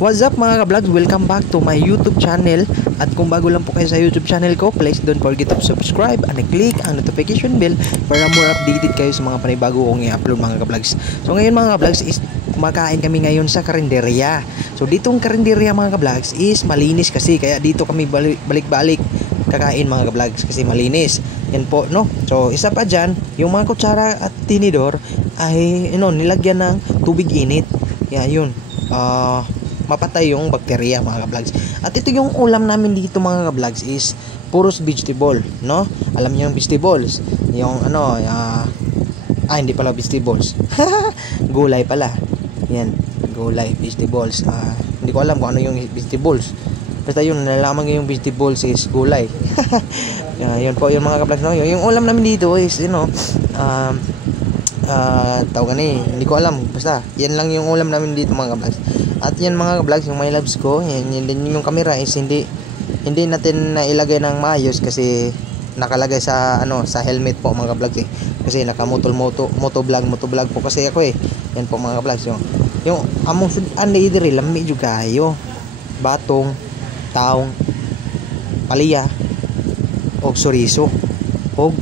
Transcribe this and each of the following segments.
What's up mga ka-vlogs? Welcome back to my YouTube channel. At kung bago lang po kayo sa YouTube channel ko, please don't forget to subscribe and click ang notification bell para more updated kayo sa mga panibago kong i-upload mga ka-vlogs. So ngayon mga ka-vlogs is kumakain kami ngayon sa karinderya. So ditong karinderya mga ka-vlogs is malinis kasi, kaya dito kami balik-balik kakain mga ka-vlogs kasi malinis. Yan po, no? So isa pa dyan, yung mga kutsara at tinidor ay nilagyan ng tubig init. Yan yun. Mapatay yung bakterya mga ka-vlogs. At ito yung ulam namin dito mga ka-vlogs is puros vegetable, no? Alam niyo yung vegetables, yung hindi pala vegetables. Gulay pala. Yan, gulay, vegetables. Hindi ko alam kung ano yung vegetables. Basta yun, nalalaman ko yung vegetables is gulay. Yun po yung mga ka-vlogs, no? Yung ulam namin dito is tawag ni, hindi ko alam, basta yan lang yung ulam namin dito mga ka-vlogs. At yan mga ka-vlogs, yung my loves ko, yan din yung camera is hindi natin nailagay ng maayos kasi nakalagay sa sa helmet po mga ka-vlogs kasi motovlog po kasi ako yan po mga ka-vlogs. Yung among sudan diri lami jud kayo, batong, taong, palaya og soriso og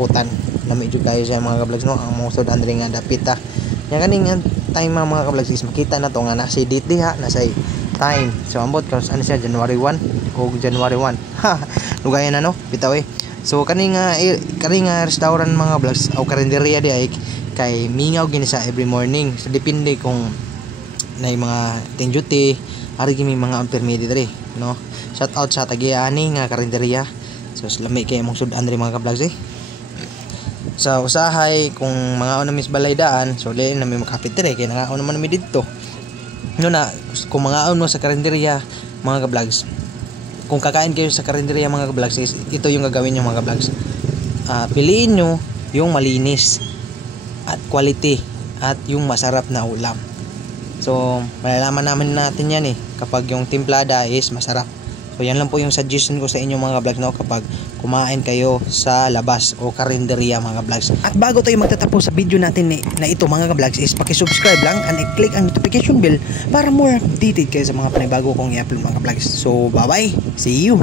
utan, lami jud kayo sa mga ka-vlogs, no? Ang mga sudan diri nga dapit yan kaning time mga ka-vlogs is makita na to nga nasa date diha, nasa time. So ambot kung ano siya, January 1 o January 1. Lugayan na, no? Bitaw So kaning restaurant mga vlogs o karinderya di ay kay mingaw gini sa every morning. So depende kung nay mga tinduty ari gimi mga permit diri, no? Shout out sa tagiani nga karinderya. So lami kay mong sudan diri mga ka-vlogs sa usahay kung mga ono mis balay daan, so dili na may makapit dire kay nangaon naman mi didto. Na kung mga ono sa karinderya mga ka-vlogs, kung kakain kayo sa karinderya mga ka-vlogs, ito yung gagawin niyo mga ka-vlogs. Piliin nyo yung malinis at quality at yung masarap na ulam. So malalaman naman natin yan kapag yung timplada is masarap. So yan lang po yung suggestion ko sa inyo mga ka-vlogs, no? Kapag kumain kayo sa labas o karinderya mga ka-vlogs. At bago tayo magtatapos sa video natin na ito mga ka-vlogs is paki-subscribe lang and i-click ang notification bell para more updated kayo sa mga panibago kong i-upload mga ka-vlogs. So bye bye, see you!